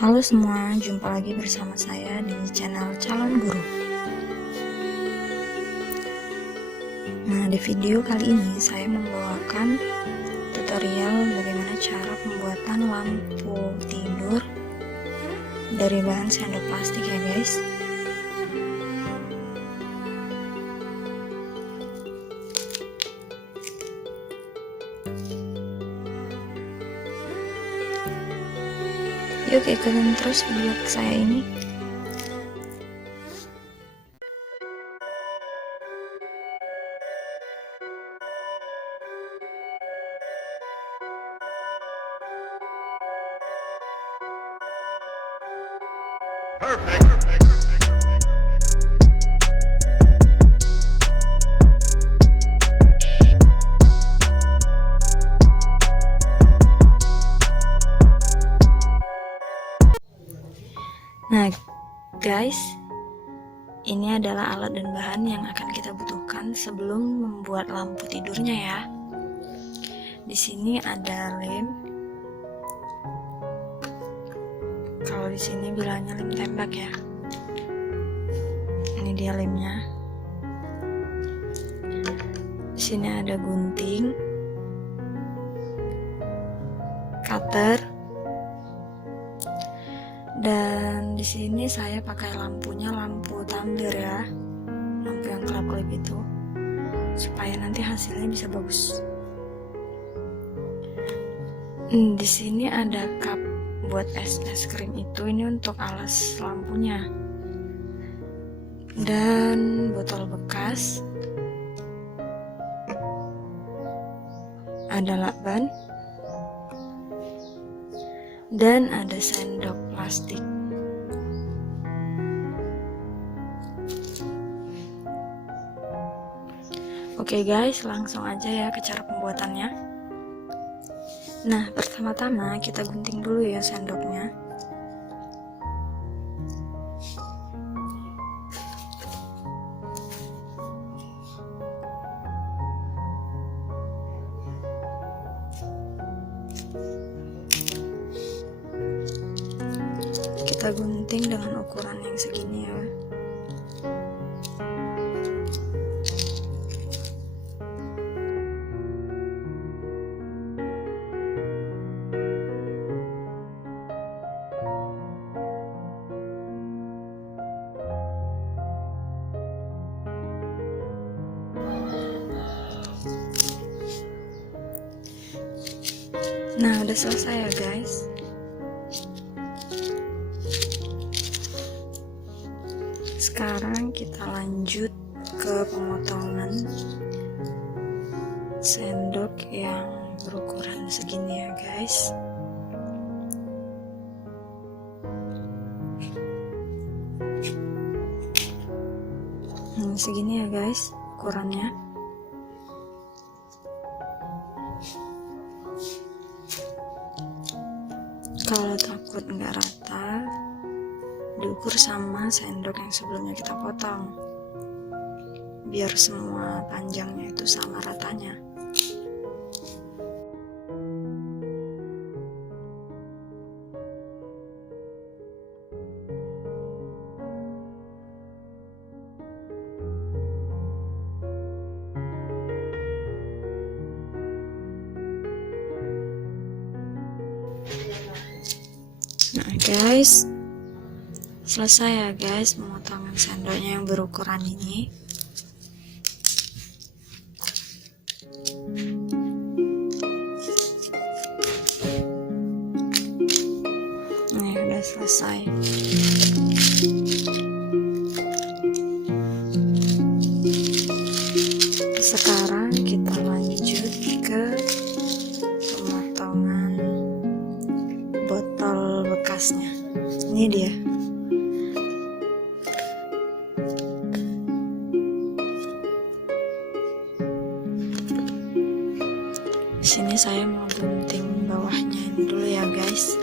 Halo semua, jumpa lagi bersama saya di channel Calon Guru. Nah, di video kali ini saya membawakan tutorial bagaimana cara pembuatan lampu tidur dari bahan sendok plastik ya guys. Yuk ikutin terus video saya ini. Nah guys, ini adalah alat dan bahan yang akan kita butuhkan sebelum membuat lampu tidurnya ya. Di sini ada lem. Kalau di sini bilangnya lem tembak ya. Ini dia lemnya. Di sini ada gunting, cutter. Dan di sini saya pakai lampunya lampu tumbler ya, lampu yang kelap-kelip itu, supaya nanti hasilnya bisa bagus. Di sini ada cup buat es krim itu, ini untuk alas lampunya. Dan botol bekas, ada lakban, dan ada sendok plastik. Oke guys, langsung aja ya ke cara pembuatannya. Nah, pertama-tama kita gunting dulu ya sendoknya. Kita gunting dengan ukuran yang segini ya. Nah, udah selesai ya guys. Sekarang kita lanjut ke pemotongan sendok yang berukuran segini ya guys. Nah, segini ya guys ukurannya. Kalau takut nggak rata, diukur sama sendok yang sebelumnya kita potong, biar semua panjangnya itu sama ratanya. Nah guys, selesai ya guys pemotongan sendoknya yang berukuran ini. Nih udah selesai. Sekarang kita lanjut ke pemotongan botol bekasnya. Ini dia. Di sini saya mau gunting bawahnya ini dulu ya guys.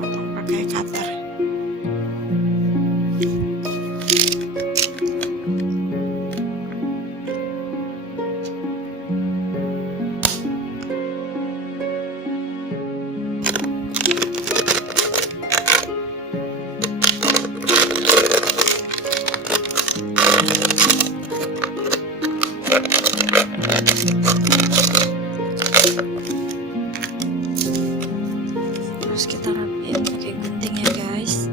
Potong pakai cutter. harus kita rapiin pakai gunting ya guys.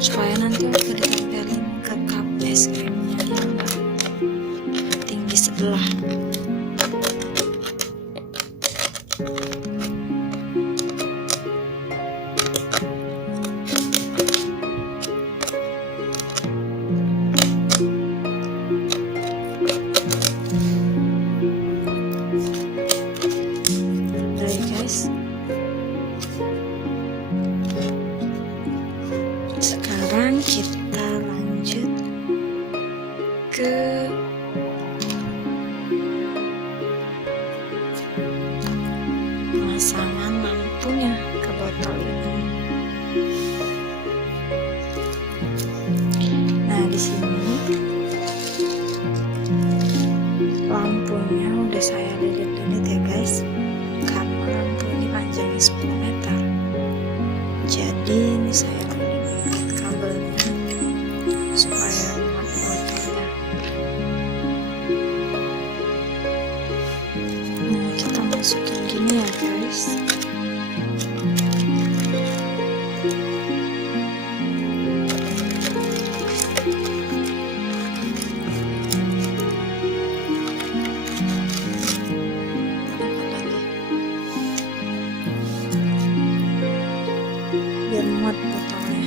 Supaya nanti waktu ditempelin ke cup es krimnya dia enggak tinggi sebelah. Sekarang kita lanjut ke pemasangan lampunya ke botol ini. Nah, di sini lampunya udah saya lilit-lilit ya guys, karena lampu ini panjangnya 10 meter. Jadi ini saya lilit kabelnya supaya muat botolnya. Nah, kita masukin gini ya guys. Biar muat botolnya.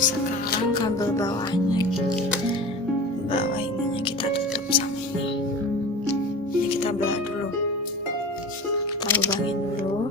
Sekarang kabel bawahnya, bawah ininya kita tutup sama ini. Ini kita belah dulu, kita lubangin dulu.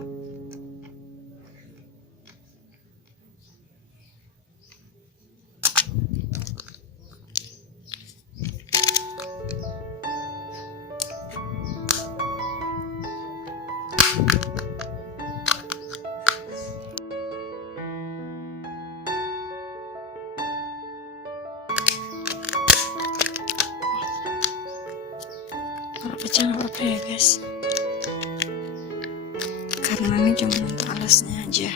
Kalau pecah nggak apa-apa ya guys, karena ini cuma untuk alasnya aja.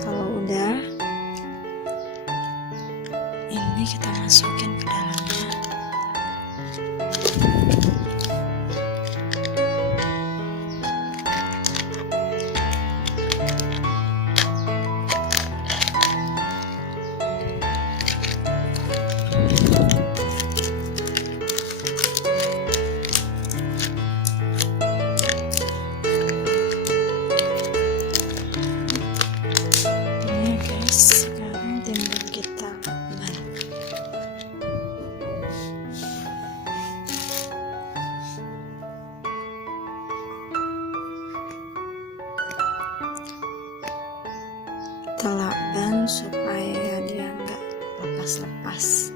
Kalau udah, ini kita masukin ke dalamnya. Ini guys, sekarang tinggal kita ban. Kita lakban supaya dia nggak lepas-lepas.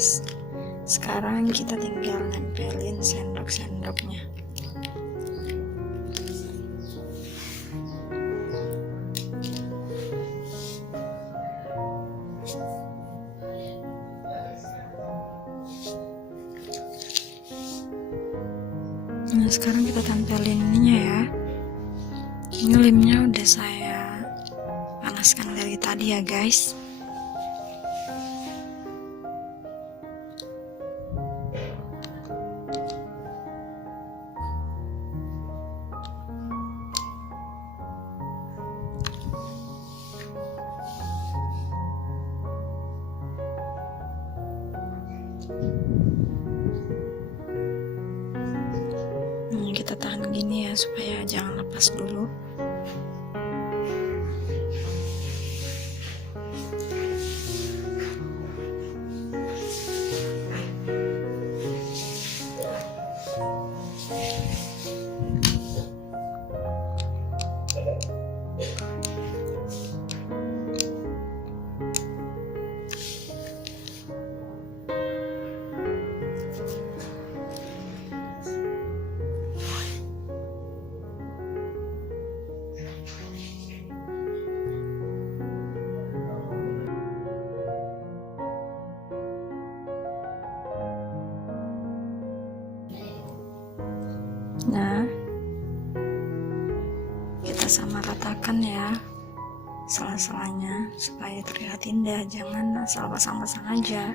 guys. Sekarang kita tinggal nempelin sendok-sendoknya. Nah, sekarang kita tempelin ininya ya. Ini lemnya udah saya panaskan dari tadi ya guys. Kita tahan gini ya supaya jangan lepas dulu. Nah, kita sama ratakan ya sela-selanya supaya terlihat indah, jangan asal pasang-pasang aja.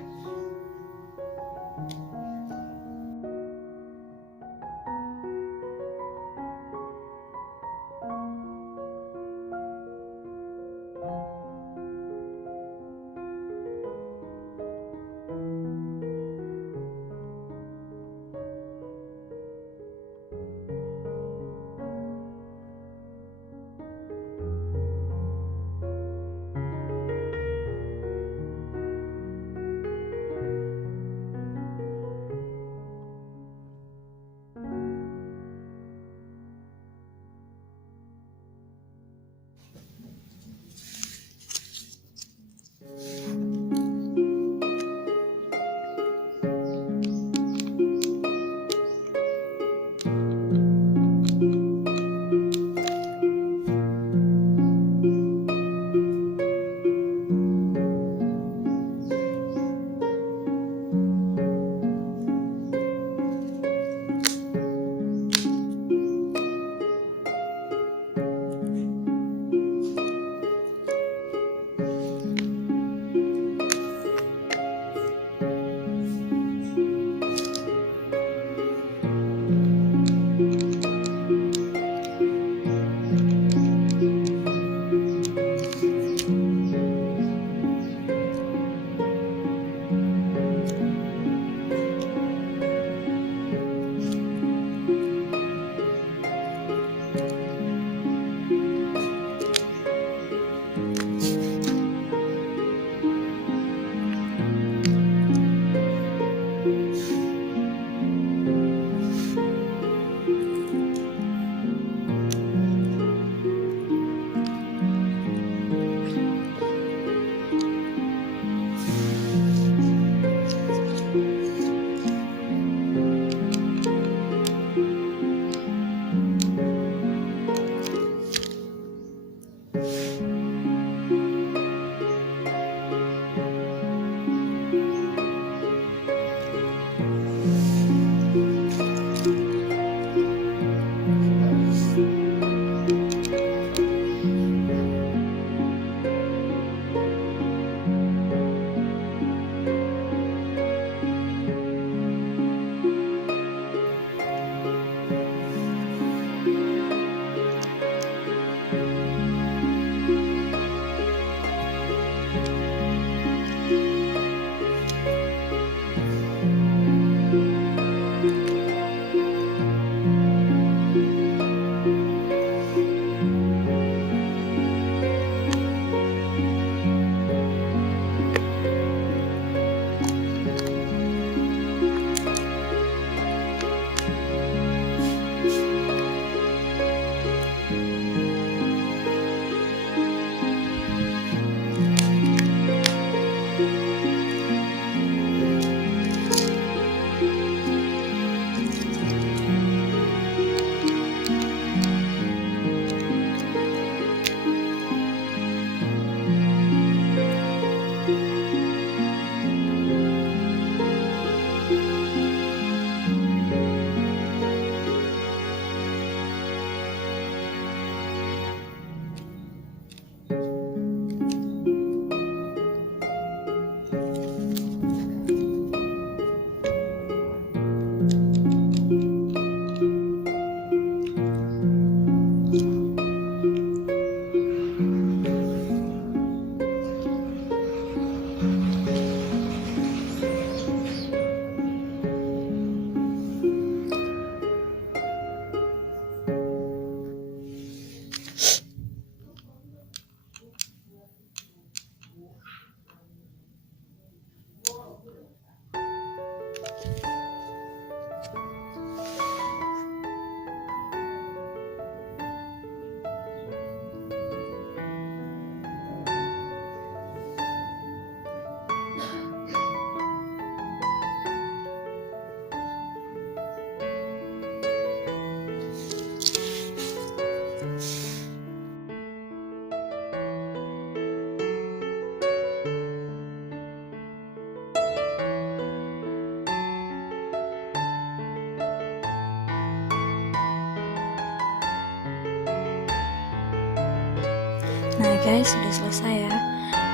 Nah guys, sudah selesai ya.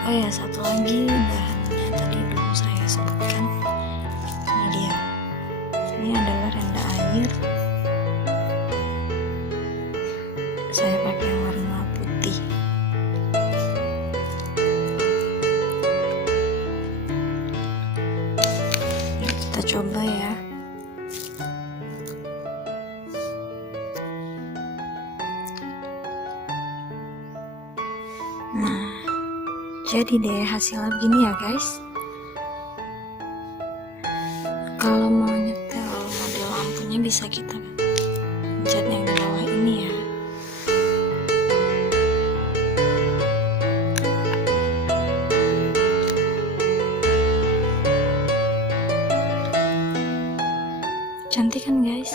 Oh ya, satu lagi bahannya tadi belum saya sebutkan. Ini dia. Ini adalah renda air. Saya pakai yang warna putih. Kita coba ya. Nah, jadi deh hasilnya begini ya guys. Kalau mau nyetel model lampunya bisa kita pencet yang di bawah ini ya. Cantik kan guys?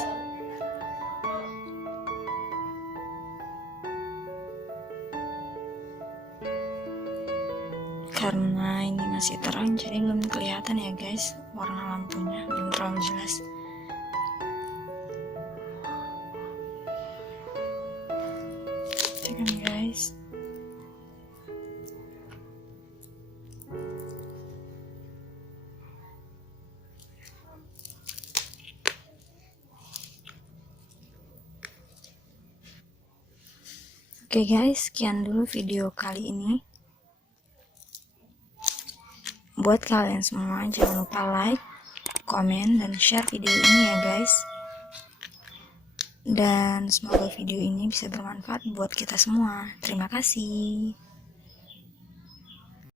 Karena ini masih terang jadi belum kelihatan ya guys, warna lampunya belum terlalu jelas. Kan guys, oke guys, sekian dulu video kali ini. Buat kalian semua jangan lupa like, komen, dan share video ini ya guys. Dan semoga video ini bisa bermanfaat buat kita semua. Terima kasih.